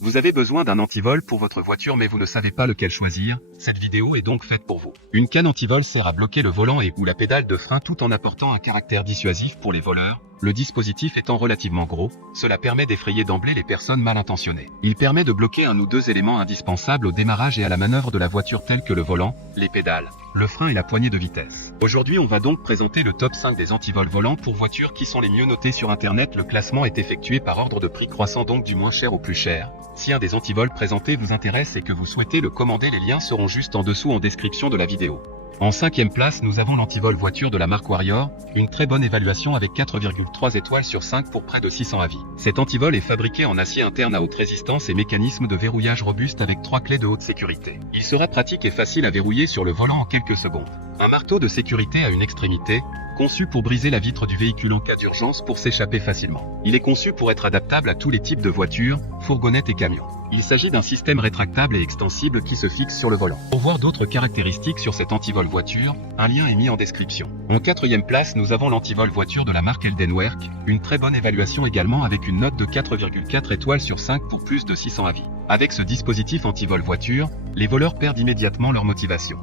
Vous avez besoin d'un antivol pour votre voiture mais vous ne savez pas lequel choisir, cette vidéo est donc faite pour vous. Une canne antivol sert à bloquer le volant et ou la pédale de frein tout en apportant un caractère dissuasif pour les voleurs. Le dispositif étant relativement gros, cela permet d'effrayer d'emblée les personnes mal intentionnées. Il permet de bloquer un ou deux éléments indispensables au démarrage et à la manœuvre de la voiture tels que le volant, les pédales, le frein et la poignée de vitesse. Aujourd'hui on va donc présenter le top 5 des antivols volants pour voitures qui sont les mieux notées sur internet. Le classement est effectué par ordre de prix croissant donc du moins cher au plus cher. Si un des antivols présentés vous intéresse et que vous souhaitez le commander, les liens seront juste en dessous en description de la vidéo. En 5e place, nous avons l'antivol voiture de la marque Warrior, une très bonne évaluation avec 4,3 étoiles sur 5 pour près de 600 avis. Cet antivol est fabriqué en acier interne à haute résistance et mécanisme de verrouillage robuste avec 3 clés de haute sécurité. Il sera pratique et facile à verrouiller sur le volant en quelques secondes. Un marteau de sécurité à une extrémité, conçu pour briser la vitre du véhicule en cas d'urgence pour s'échapper facilement. Il est conçu pour être adaptable à tous les types de voitures, fourgonnettes et camions. Il s'agit d'un système rétractable et extensible qui se fixe sur le volant. Pour voir d'autres caractéristiques sur cet antivol voiture, un lien est mis en description. En 4e place, nous avons l'antivol voiture de la marque Eldenwerk, une très bonne évaluation également avec une note de 4,4 étoiles sur 5 pour plus de 600 avis. Avec ce dispositif antivol voiture, les voleurs perdent immédiatement leur motivation.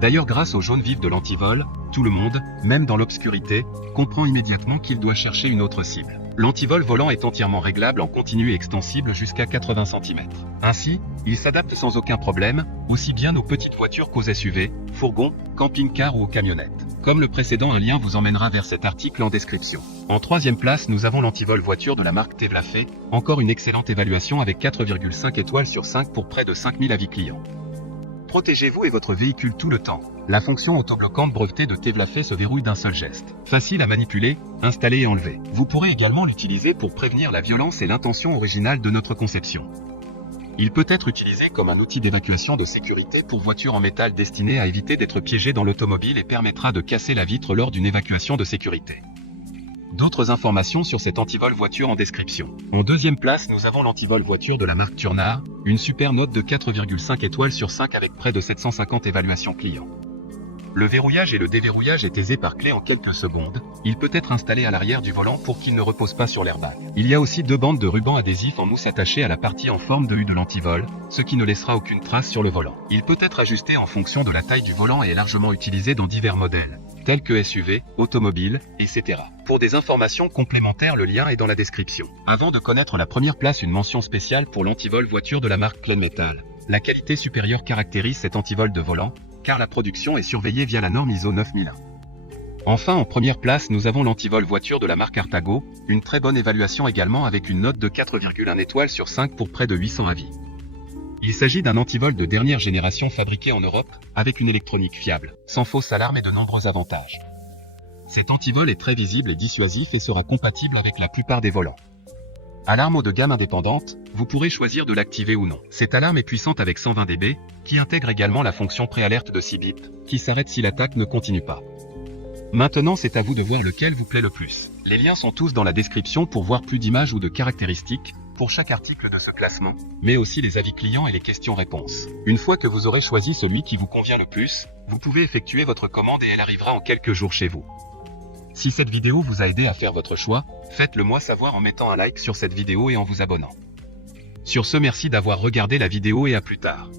D'ailleurs, grâce au jaune vif de l'antivol, tout le monde, même dans l'obscurité, comprend immédiatement qu'il doit chercher une autre cible. L'antivol volant est entièrement réglable en continu et extensible jusqu'à 80 cm. Ainsi, il s'adapte sans aucun problème, aussi bien aux petites voitures qu'aux SUV, fourgons, camping-cars ou aux camionnettes. Comme le précédent, un lien vous emmènera vers cet article en description. En 3e place, nous avons l'antivol voiture de la marque Tevlafé, encore une excellente évaluation avec 4,5 étoiles sur 5 pour près de 5000 avis clients. Protégez-vous et votre véhicule tout le temps. La fonction autobloquante brevetée de Tevlafé se verrouille d'un seul geste. Facile à manipuler, installer et enlever. Vous pourrez également l'utiliser pour prévenir la violence et l'intention originale de notre conception. Il peut être utilisé comme un outil d'évacuation de sécurité pour voitures en métal destiné à éviter d'être piégé dans l'automobile et permettra de casser la vitre lors d'une évacuation de sécurité. D'autres informations sur cet antivol voiture en description. En 2e place, nous avons l'antivol voiture de la marque Turnard, une super note de 4,5 étoiles sur 5 avec près de 750 évaluations clients. Le verrouillage et le déverrouillage est aisé par clé en quelques secondes. Il peut être installé à l'arrière du volant pour qu'il ne repose pas sur l'airbag. Il y a aussi 2 bandes de ruban adhésif en mousse attachées à la partie en forme de U de l'antivol, ce qui ne laissera aucune trace sur le volant. Il peut être ajusté en fonction de la taille du volant et est largement utilisé dans divers modèles, tels que SUV, automobile, etc. Pour des informations complémentaires, le lien est dans la description. Avant de connaître la première place, une mention spéciale pour l'antivol voiture de la marque Clean Metal. La qualité supérieure caractérise cet antivol de volant, car la production est surveillée via la norme ISO 9001. Enfin, en première place, nous avons l'antivol voiture de la marque Artago, une très bonne évaluation également avec une note de 4,1 étoiles sur 5 pour près de 800 avis. Il s'agit d'un antivol de dernière génération fabriqué en Europe, avec une électronique fiable, sans fausse alarme et de nombreux avantages. Cet antivol est très visible et dissuasif et sera compatible avec la plupart des volants. Alarme haut de gamme indépendante, vous pourrez choisir de l'activer ou non. Cette alarme est puissante avec 120 dB, qui intègre également la fonction préalerte de 6 bits, qui s'arrête si l'attaque ne continue pas. Maintenant, c'est à vous de voir lequel vous plaît le plus. Les liens sont tous dans la description pour voir plus d'images ou de caractéristiques, pour chaque article de ce classement, mais aussi les avis clients et les questions-réponses. Une fois que vous aurez choisi celui qui vous convient le plus, vous pouvez effectuer votre commande et elle arrivera en quelques jours chez vous. Si cette vidéo vous a aidé à faire votre choix, faites-le moi savoir en mettant un like sur cette vidéo et en vous abonnant. Sur ce, merci d'avoir regardé la vidéo et à plus tard.